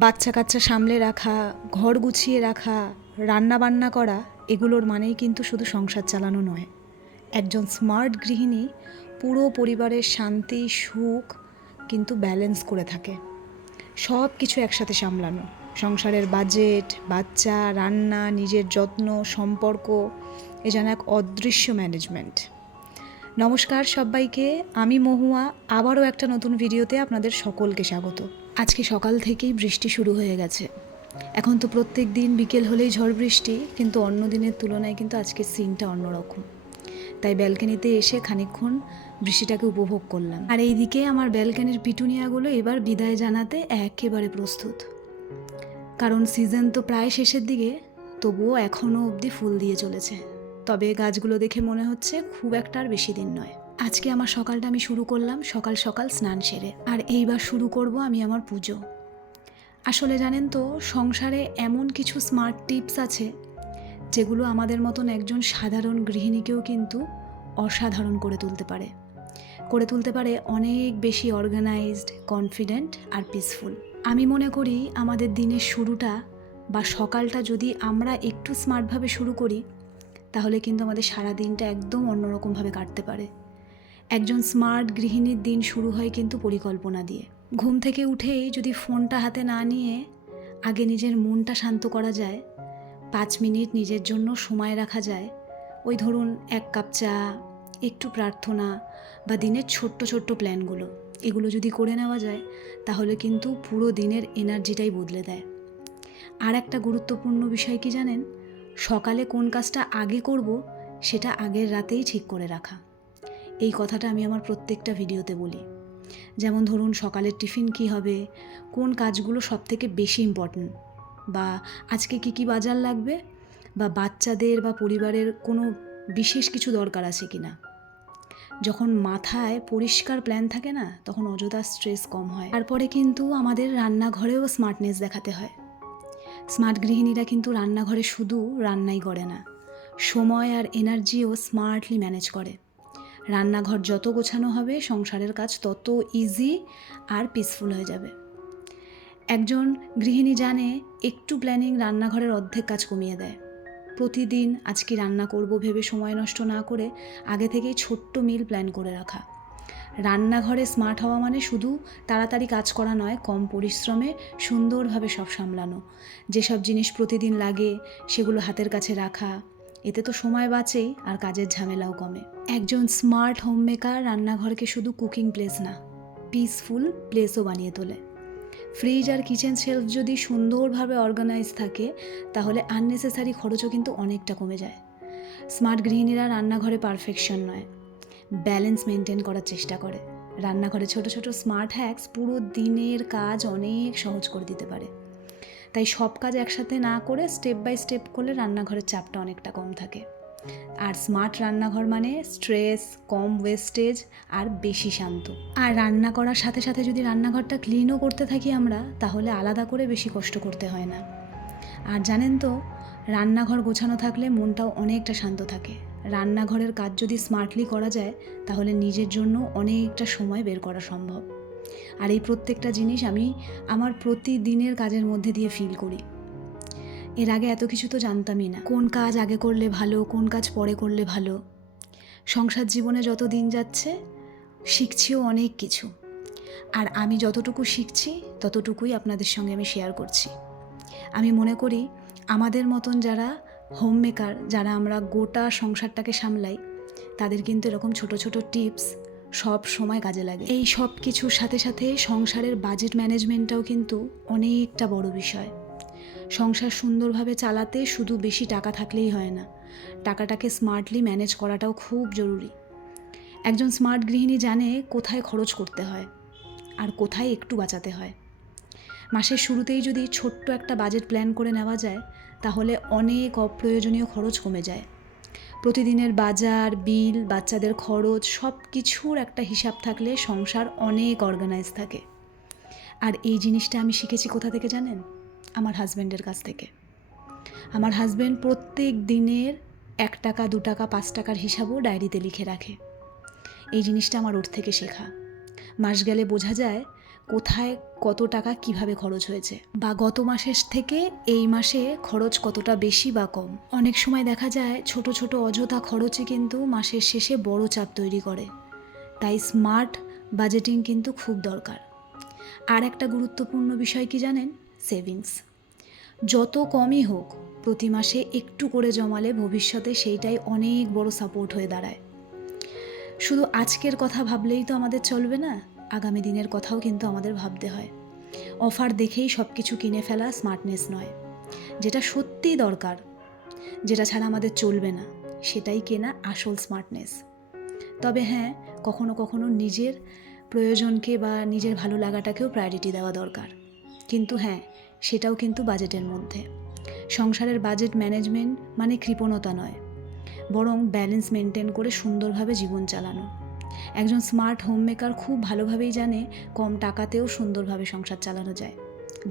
বাচ্চা কাচ্চা সামলে রাখা, ঘর গুছিয়ে রাখা, রান্না বান্না করা, এগুলোর মানেই কিন্তু শুধু সংসার চালানো নয়। একজন স্মার্ট গৃহিণী পুরো পরিবারের শান্তি সুখ কিন্তু ব্যালেন্স করে থাকে। সব কিছু একসাথে সামলানো, সংসারের বাজেট, বাচ্চা, রান্না, নিজের যত্ন, সম্পর্ক, এ যেন এক অদৃশ্য ম্যানেজমেন্ট। নমস্কার সবাইকে, আমি মহুয়া। আবারও একটা নতুন ভিডিওতে আপনাদের সকলকে স্বাগত। আজকে সকাল থেকেই বৃষ্টি শুরু হয়ে গেছে। এখন তো প্রত্যেক দিন বিকেল হলেই ঝড় বৃষ্টি, কিন্তু অন্য দিনের তুলনায় কিন্তু আজকের সিনটা অন্যরকম। তাই ব্যালকনিতে এসে খানিকক্ষণ বৃষ্টিটাকে উপভোগ করলাম। আর এইদিকে আমার ব্যালকনির পিটুনিয়াগুলো এবার বিদায় জানাতে একেবারে প্রস্তুত। কারণ সিজন তো প্রায় শেষের দিকে, তবুও এখনও অবধি ফুল দিয়ে চলেছে। তবে গাছগুলো দেখে মনে হচ্ছে খুব একটা আর বেশি দিন নয়। আজকে আমার সকালটা আমি শুরু করলাম সকাল সকাল স্নান সেরে, আর এইবার শুরু করব আমি আমার পুজো। আসলে জানেন তো, সংসারে এমন কিছু স্মার্ট টিপস আছে যেগুলো আমাদের মতন একজন সাধারণ গৃহিণীকেও কিন্তু অসাধারণ করে তুলতে পারে অনেক বেশি অর্গানাইজড, কনফিডেন্ট আর পিসফুল। আমি মনে করি আমাদের দিনের শুরুটা বা সকালটা যদি আমরা একটু স্মার্টভাবে শুরু করি, তাহলে কিন্তু আমাদের সারা দিনটা একদম অন্যরকমভাবে কাটতে পারে। একজন স্মার্ট গৃহিণীর দিন শুরু হয় কিন্তু পরিকল্পনা দিয়ে। ঘুম থেকে উঠেই যদি ফোনটা হাতে না নিয়ে আগে নিজের মনটা শান্ত করা যায়, 5 মিনিট নিজের জন্য সময় রাখা যায়, ওই ধরুন 1 কাপ চা, একটু প্রার্থনা বা দিনের ছোট্ট ছোট্ট প্ল্যানগুলো, এগুলো যদি করে নেওয়া যায়, তাহলে কিন্তু পুরো দিনের এনার্জিটাই বদলে দেয়। আর একটা গুরুত্বপূর্ণ বিষয় কি জানেন, সকালে কোন কাজটা আগে করব সেটা আগের রাতেই ঠিক করে রাখা। এই কথাটা আমি আমার প্রত্যেকটা ভিডিওতে বলি। যেমন ধরুন সকালের টিফিন কি হবে, কোন কাজগুলো সবথেকে বেশি ইম্পর্ট্যান্ট, বা আজকে কি বাজার লাগবে, বা বাচ্চাদের বা পরিবারের কোনো বিশেষ কিছু দরকার আছে কি না। যখন মাথায় পরিষ্কার প্ল্যান থাকে না, তখন অযথা স্ট্রেস কম হয়। তারপরে কিন্তু আমাদের রান্নাঘরেও স্মার্টনেস দেখাতে হয়। স্মার্ট গৃহিণীরা কিন্তু রান্নাঘরে শুধু রান্নাই করে না, সময় আর এনার্জিও স্মার্টলি ম্যানেজ করে। রান্নাঘর যত গোছানো হবে, সংসারের কাজ তত ইজি আর পিসফুল হয়ে যাবে। একজন গৃহিণী জানে একটু প্ল্যানিং রান্নাঘরের অর্ধেক কাজ কমিয়ে দেয়। প্রতিদিন আজকে রান্না করব ভেবে সময় নষ্ট না করে আগে থেকেই ছোট্ট মিল প্ল্যান করে রাখা। রান্নাঘরে স্মার্ট হওয়া মানে শুধু তাড়াতাড়ি কাজ করা নয়, কম পরিশ্রমে সুন্দরভাবে সব সামলানো। যেসব জিনিস প্রতিদিন লাগে সেগুলো হাতের কাছে রাখা, এতে তো সময় বাঁচেই আর কাজের ঝামেলাও কমে। একজন স্মার্ট হোমমেকার রান্নাঘরকে শুধু কুকিং প্লেস না, পিসফুল প্লেসও বানিয়ে তোলে। ফ্রিজ আর কিচেন শেলফ যদি সুন্দরভাবে অর্গানাইজ থাকে, তাহলে আননেসেসারি খরচও কিন্তু অনেকটা কমে যায়। স্মার্ট গৃহিণীরা রান্নাঘরে পারফেকশন নয়, ব্যালেন্স মেনটেন করার চেষ্টা করে। রান্নাঘরে ছোট ছোট স্মার্ট হ্যাকস পুরো দিনের কাজ অনেক সহজ করে দিতে পারে। তাই সব কাজ একসাথে না করে স্টেপ বাই স্টেপ করলে রান্নাঘরের চাপটা অনেকটা কম থাকে। আর স্মার্ট রান্নাঘর মানে স্ট্রেস কম, ওয়েস্টেজ আর বেশি শান্ত। আর রান্না করার সাথে সাথে যদি রান্নাঘরটা ক্লিনও করতে থাকি আমরা, তাহলে আলাদা করে বেশি কষ্ট করতে হয় না। আর জানেন তো, রান্নাঘর গোছানো থাকলে মনটাও অনেকটা শান্ত থাকে। রান্নাঘরের কাজ যদি স্মার্টলি করা যায়, তাহলে নিজের জন্য অনেকটা সময় বের করা সম্ভব। আর এই প্রত্যেকটা জিনিস আমি আমার প্রতিদিনের কাজের মধ্যে দিয়ে ফিল করি। এর আগে এত কিছু তো জানতামই না, কোন কাজ আগে করলে ভালো, কোন কাজ পরে করলে ভালো। সংসার জীবনে যত দিন যাচ্ছে শিখছিও অনেক কিছু, আর আমি যতটুকু শিখছি ততটুকুই আপনাদের সঙ্গে আমি শেয়ার করছি। আমি মনে করি আমাদের মতন যারা হোম মেকার, যারা আমরা গোটা সংসারটাকে সামলাই, তাদের কিন্তু এরকম ছোট ছোট টিপস সব সময় কাজে লাগে। এই সব কিছুর সাথে সাথে সংসারের বাজেট ম্যানেজমেন্টটাও কিন্তু অনেকটা বড় বিষয়। সংসার সুন্দরভাবে চালাতে শুধু বেশি টাকা থাকলেই হয় না, টাকাটাকে স্মার্টলি ম্যানেজ করাটাও খুব জরুরি। একজন স্মার্ট গৃহিণী জানে কোথায় খরচ করতে হয় আর কোথায় একটু বাঁচাতে হয়। মাসের শুরুতেই যদি ছোট্ট একটা বাজেট প্ল্যান করে নেওয়া যায়, তাহলে অনেক অপ্রয়োজনীয় খরচ কমে যায়। প্রতিদিনের বাজার, বিল, বাচ্চাদের খরচ, সব কিছুর একটা হিসাব থাকলে সংসার অনেক অর্গানাইজ থাকে। আর এই জিনিসটা আমি শিখেছি কোথা থেকে জানেন? আমার হাজব্যান্ডের কাছ থেকে। আমার হাজব্যান্ড প্রত্যেক দিনের 1 টাকা, 2 টাকা, 5 টাকার হিসাবও ডায়েরিতে লিখে রাখে। এই জিনিসটা আমার ওর থেকে শেখা। মাস গেলে বোঝা যায় কোথায় কত টাকা কিভাবে খরচ হয়েছে, বা গত মাসের থেকে এই মাসে খরচ কতটা বেশি বা কম। অনেক সময় দেখা যায় ছোট ছোট অযথা খরচই কিন্তু মাসের শেষে বড় চাপ তৈরি করে। তাই স্মার্ট বাজেটিং কিন্তু খুব দরকার। আর একটা গুরুত্বপূর্ণ বিষয় কি জানেন? সেভিংস। যত কমই হোক প্রতি মাসে একটু করে জমালে ভবিষ্যতে সেইটাই অনেক বড় সাপোর্ট হয়ে দাঁড়ায়। শুধু আজকের কথা ভাবলেই তো আমাদের চলবে না, আগামী দিনের কথাও কিন্তু আমাদের ভাবতে হয়। অফার দেখেই সব কিছু কিনে ফেলা স্মার্টনেস নয়। যেটা সত্যিই দরকার, যেটা ছাড়া আমাদের চলবে না, সেটাই কেনা আসল স্মার্টনেস। তবে হ্যাঁ, কখনো কখনো নিজের প্রয়োজনকে বা নিজের ভালো লাগাটাকেও প্রায়োরিটি দেওয়া দরকার। কিন্তু হ্যাঁ, সেটাও কিন্তু বাজেটের মধ্যে। সংসারের বাজেট ম্যানেজমেন্ট মানে কৃপণতা নয়, বরং ব্যালেন্স মেনটেন করে সুন্দরভাবে জীবন চালানো। একজন স্মার্ট হোম মেকার খুব ভালোভাবেই জানে কম টাকাতেও সুন্দরভাবে সংসার চালানো যায়,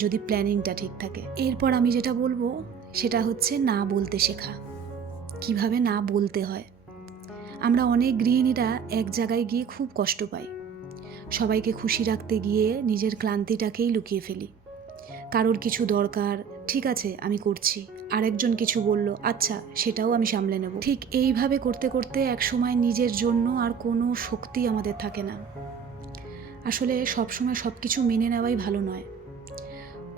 যদি প্ল্যানিংটা ঠিক থাকে। এরপর আমি যেটা বলবো সেটা হচ্ছে না বলতে শেখা। কিভাবে না বলতে হয়। আমরা অনেক গৃহিণীরা এক জায়গায় গিয়ে খুব কষ্ট পাই। সবাইকে খুশি রাখতে গিয়ে নিজের ক্লান্তিটাকেই লুকিয়ে ফেলি। কারোর কিছু দরকার, ঠিক আছে আমি করছি, আরেকজন কিছু বলল, আচ্ছা সেটাও আমি সামলে নেব। ঠিক এইভাবে করতে করতে একসময় নিজের জন্য আর কোনো শক্তি আমাদের থাকে না। আসলে সবসময় সব কিছু মেনে নেওয়াই ভালো নয়।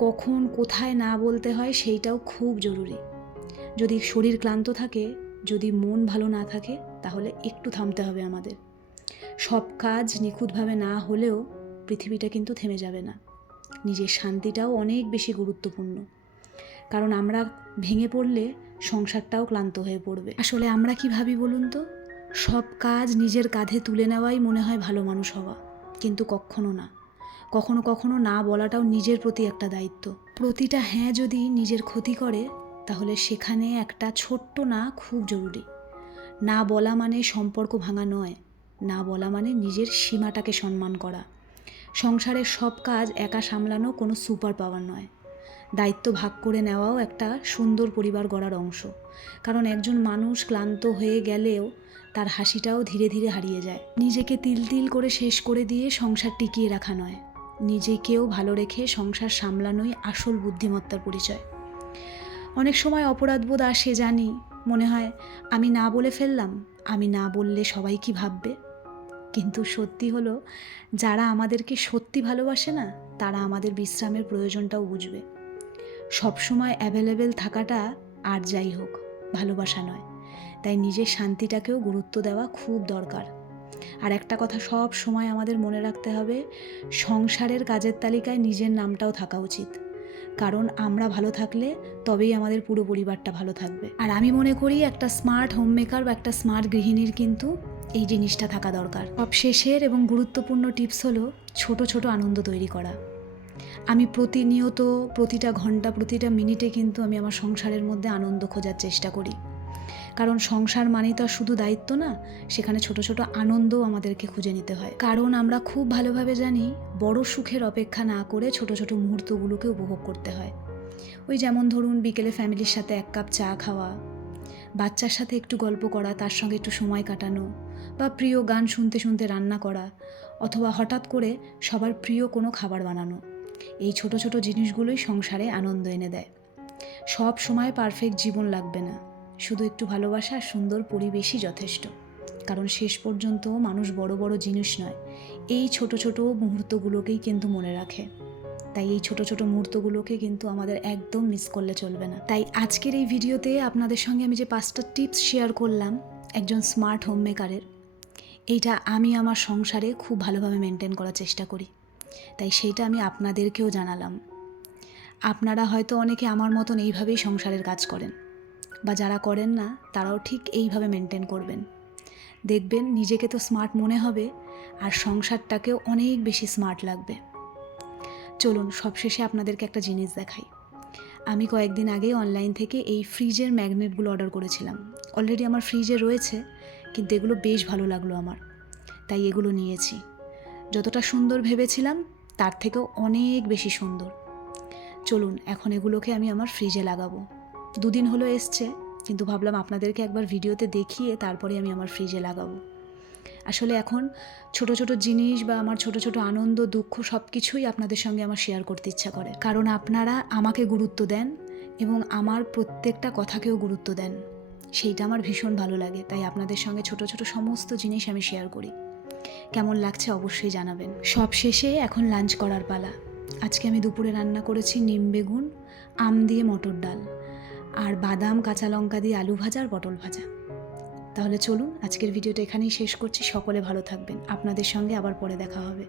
কখন কোথায় না বলতে হয় সেইটাও খুব জরুরি। যদি শরীর ক্লান্ত থাকে, যদি মন ভালো না থাকে, তাহলে একটু থামতে হবে আমাদের। সব কাজ নিখুঁতভাবে না হলেও পৃথিবীটা কিন্তু থেমে যাবে না। নিজের শান্তিটাও অনেক বেশি গুরুত্বপূর্ণ, কারণ আমরা ভেঙে পড়লে সংসারটাও ক্লান্ত হয়ে পড়বে। আসলে আমরা কি ভাবি বলুন তো? সব কাজ নিজের কাঁধে তুলে নেওয়াই মনে হয় ভালো মানুষ হওয়া, কিন্তু কখনো না। কখনো কখনো না বলাটাও নিজের প্রতি একটা দায়িত্ব। প্রতিটা হ্যাঁ যদি নিজের ক্ষতি করে, তাহলে সেখানে একটা ছোট্ট না খুব জরুরি। না বলা মানে সম্পর্ক ভাঙা নয়, না বলা মানে নিজের সীমাটাকে সম্মান করা। সংসারের সব কাজ একা সামলানো কোনো সুপার পাওয়ার নয়। দায়িত্ব ভাগ করে নেওয়াও একটা সুন্দর পরিবার গড়ার অংশ। কারণ একজন মানুষ ক্লান্ত হয়ে গেলেও তার হাসিটাও ধীরে ধীরে হারিয়ে যায়। নিজেকে তিল তিল করে শেষ করে দিয়ে সংসার টিকিয়ে রাখা নয়, নিজেকেও ভালো রেখে সংসার সামলানোই আসল বুদ্ধিমত্তার পরিচয়। অনেক সময় অপরাধবোধ আসে জানি, মনে হয় আমি না বলে ফেললাম, আমি না বললে সবাই কি ভাববে। কিন্তু সত্যি হলো, যারা আমাদেরকে সত্যি ভালোবাসে না, তারা আমাদের বিশ্রামের প্রয়োজনটাও বুঝবে। সবসময় অ্যাভেলেবেল থাকাটা আর যাই হোক ভালোবাসা নয়। তাই নিজের শান্তিটাকেও গুরুত্ব দেওয়া খুব দরকার। আর একটা কথা সব সময় আমাদের মনে রাখতে হবে, সংসারের কাজের তালিকায় নিজের নামটাও থাকা উচিত। কারণ আমরা ভালো থাকলে তবেই আমাদের পুরো পরিবারটা ভালো থাকবে। আর আমি মনে করি একটা স্মার্ট হোম মেকার বা একটা স্মার্ট গৃহিণীর কিন্তু এই জিনিসটা থাকা দরকার। সবশেষের এবং গুরুত্বপূর্ণ টিপস হলো ছোট ছোট আনন্দ তৈরি করা। আমি প্রতিনিয়ত প্রতিটা ঘন্টা প্রতিটা মিনিটে কিন্তু আমি আমার সংসারের মধ্যে আনন্দ খোঁজার চেষ্টা করি। কারণ সংসার মানেই তো আর শুধু দায়িত্ব না, সেখানে ছোট ছোট আনন্দও আমাদেরকে খুঁজে নিতে হয়। কারণ আমরা খুব ভালোভাবে জানি বড় সুখের অপেক্ষা না করে ছোট ছোট মুহূর্তগুলোকে উপভোগ করতে হয়। ওই যেমন ধরুন বিকেলে ফ্যামিলির সাথে এক কাপ চা খাওয়া, বাচ্চার সাথে একটু গল্প করা, তার সঙ্গে একটু সময় কাটানো, বা প্রিয় গান শুনতে শুনতে রান্না করা, অথবা হঠাৎ করে সবার প্রিয় কোনো খাবার বানানো। এই ছোট ছোট জিনিসগুলোই সংসারে আনন্দ এনে দেয়। সব সময় পারফেক্ট জীবন লাগবে না, শুধু একটু ভালোবাসা আর সুন্দর পরিবেশই যথেষ্ট। কারণ শেষ পর্যন্ত মানুষ বড় বড় জিনিস নয়, এই ছোট ছোট মুহূর্তগুলোকেই কিন্তু মনে রাখে। তাই এই ছোট ছোট মুহূর্তগুলোকে কিন্তু আমাদের একদম মিস করলে চলবে না। তাই আজকের এই ভিডিওতে আপনাদের সঙ্গে আমি যে 5টা টিপস শেয়ার করলাম একজন স্মার্ট হোম মেকারের, এইটা আমি আমার সংসারে খুব ভালোভাবে মেনটেন করার চেষ্টা করি। তাই সেইটা আমি আপনাদেরকেও জানালাম। আপনারা হয়তো অনেকে আমার মতন এইভাবেই সংসারের কাজ করেন, বা যারা করেন না তারাও ঠিক এইভাবে মেনটেন করবেন। দেখবেন নিজেকে তো স্মার্ট মনে হবে, আর সংসারটাকেও অনেক বেশি স্মার্ট লাগবে। চলুন সবশেষে আপনাদেরকে একটা জিনিস দেখাই। আমি কয়েকদিন আগে অনলাইন থেকে এই ফ্রিজের ম্যাগনেটগুলো অর্ডার করেছিলাম। অলরেডি আমার ফ্রিজে রয়েছে, কিন্তু এগুলো বেশ ভালো লাগলো আমার, তাই এগুলো নিয়েছি। যতটা সুন্দর ভেবেছিলাম তার থেকেও অনেক বেশি সুন্দর। চলুন এখন এগুলোকে আমি আমার ফ্রিজে লাগাবো। 2 দিন হলো এসছে, কিন্তু ভাবলাম আপনাদেরকে একবার ভিডিওতে দেখিয়ে তারপরে আমি আমার ফ্রিজে লাগাবো। আসলে এখন ছোট ছোট জিনিস বা আমার ছোট ছোট আনন্দ দুঃখ সব কিছুই আপনাদের সঙ্গে আমার শেয়ার করতে ইচ্ছা করে, কারণ আপনারা আমাকে গুরুত্ব দেন এবং আমার প্রত্যেকটা কথাকেও গুরুত্ব দেন। সেইটা আমার ভীষণ ভালো লাগে, তাই আপনাদের সঙ্গে ছোট ছোট সমস্ত জিনিস আমি শেয়ার করি। কেমন লাগছে অবশ্যই জানাবেন। সব শেষে এখন লাঞ্চ করার পালা। আজকে আমি দুপুরে রান্না করেছি নিম বেগুন, আম দিয়ে মটর ডাল, আর বাদাম কাঁচা লঙ্কা দিয়ে আলু ভাজা আর পটল ভাজা। তাহলে চলুন আজকের ভিডিওটা এখানেই শেষ করছি। সকলে ভালো থাকবেন, আপনাদের সঙ্গে আবার পরে দেখা হবে।